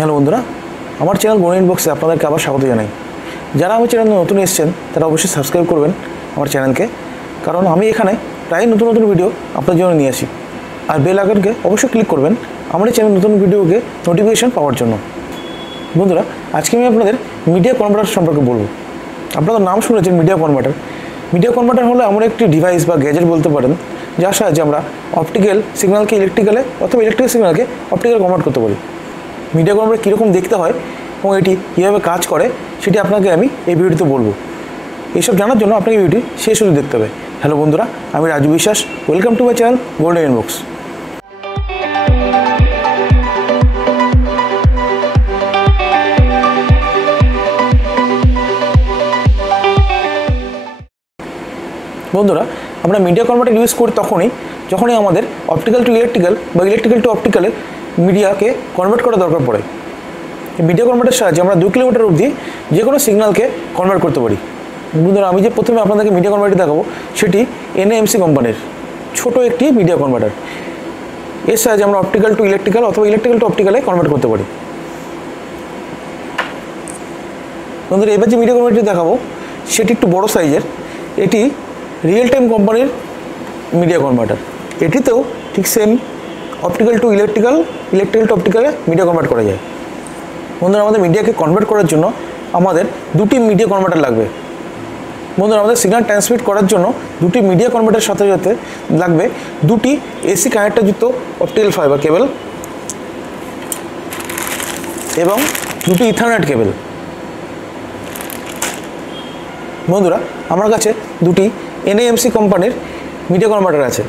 Hello বন্ধুরা, আমার channel বোন ইনবক্সে আপনাদেরকে আবার স্বাগত জানাই। যারা আমার চ্যানেলে নতুন এসেছেন তারা অবশ্যই সাবস্ক্রাইব করবেন আমার চ্যানেলকে, কারণ আমি এখানে প্রায় নতুন নতুন ভিডিও আপনার জন্য নিয়ে আসি। আর বেল আইকনকে অবশ্যই ক্লিক করবেন আমার এই চ্যানেল নতুন ভিডিওকে নোটিফিকেশান পাওয়ার জন্য। বন্ধুরা, আজকে আমি আপনাদের মিডিয়া কনভার্টার সম্পর্কে বলবো। আপনারা নাম শুনেছেন মিডিয়া কনভার্টার। মিডিয়া কনভার্টার হলো এমন একটি ডিভাইস বা গ্যাজেট বলতে পারেন, যার সাহায্যে আমরা অপটিক্যাল সিগন্যালকে ইলেকট্রিক্যালে অথবা ইলেকট্রিক্যাল সিগন্যালকে অপটিক্যাল কনভার্ট করতে পারি। মিডিয়া কনভার্টার কীরকম দেখতে হয় এবং এটি কীভাবে কাজ করে সেটি আপনাকে আমি এই ভিডিওতে বলবো। এইসব জানার জন্য আপনাকে ভিডিওটি শেষ অবধি দেখতে হবে। হ্যালো বন্ধুরা, আমি রাজু বিশ্বাস। Welcome to my channel golden inbox. বন্ধুরা, আমরা মিডিয়া কনভার্টার ইউজ করি যখনই আমাদের অপটিক্যাল টু ইলেকট্রিক্যাল বা ইলেকট্রিক্যাল টু অপটিক্যালের মিডিয়াকে কনভার্ট করা দরকার পড়ে। মিডিয়া কনভার্টারের সাহায্যে আমরা 2 কিলোমিটার অবধি যে কোনো সিগন্যালকে কনভার্ট করতে পারি। বন্ধুরা, আমি যে প্রথমে আপনাদেরকে মিডিয়া কনভার্টার দেখাবো সেটি এনএমসি কোম্পানির ছোট একটি মিডিয়া কনভার্টার। এর সাহায্যে আমরা অপটিক্যাল টু ইলেকট্রিক্যাল অথবা ইলেকট্রিক্যাল টু অপটিক্যালে কনভার্ট করতে পারি। বন্ধুরা, এবার যে মিডিয়া কনভার্টারটি দেখাবো সেটি একটু বড় সাইজের। এটি রিয়েল টাইম কোম্পানির মিডিয়া কনভার্টার। এটিতেও ঠিক same optical to electrical, electrical to অপটিক্যালে মিডিয়া কনভার্ট করা যায়। বন্ধুরা, আমাদের মিডিয়াকে কনভার্ট করার জন্য আমাদের 2টি মিডিয়া কনভার্টার লাগবে। বন্ধুরা, আমাদের সিগন্যাল ট্রান্সমিট করার জন্য 2টি মিডিয়া কনভার্টারের সাথে সাথে লাগবে 2টি এসি কানেক্টরযুক্ত অপটিক্যাল ফাইবার কেবল এবং 2টি ইথারনেট কেবল। বন্ধুরা, আমার কাছে 2টি এনএমসি কোম্পানির মিডিয়া কনভার্টার আছে।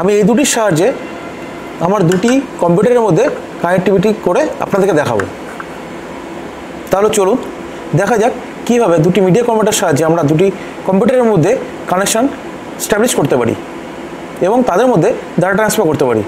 আমি এই 2টির সাহায্যে আমার 2টি কম্পিউটারের মধ্যে কানেক্টিভিটি করে আপনাদেরকে দেখাবো। তাহলে চলুন দেখা যাক কীভাবে 2টি মিডিয়া কনভার্টারের সাহায্যে আমরা 2টি কম্পিউটারের মধ্যে কানেকশান স্ট্যাবলিশ করতে পারি এবং তাদের মধ্যে ডাটা ট্রান্সফার করতে পারি।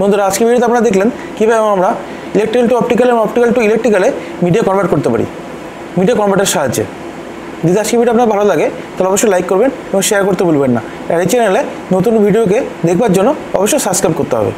বন্ধুরা, আজকে ভিডিওতে আপনারা দেখলেন কীভাবে আমরা ইলেকট্রিক্যাল টু অপটিক্যাল এবং অপটিক্যাল টু ইলেকট্রিক্যালে মিডিয়া কনভার্ট করতে পারি মিডিয়া কনভার্টারের সাহায্যে। যদি আজকে ভিডিও আপনার ভালো লাগে তাহলে অবশ্যই লাইক করবেন এবং শেয়ার করতে ভুলবেন না। আর এই চ্যানেলে নতুন ভিডিওকে দেখবার জন্য অবশ্যই সাবস্ক্রাইব করতে হবে।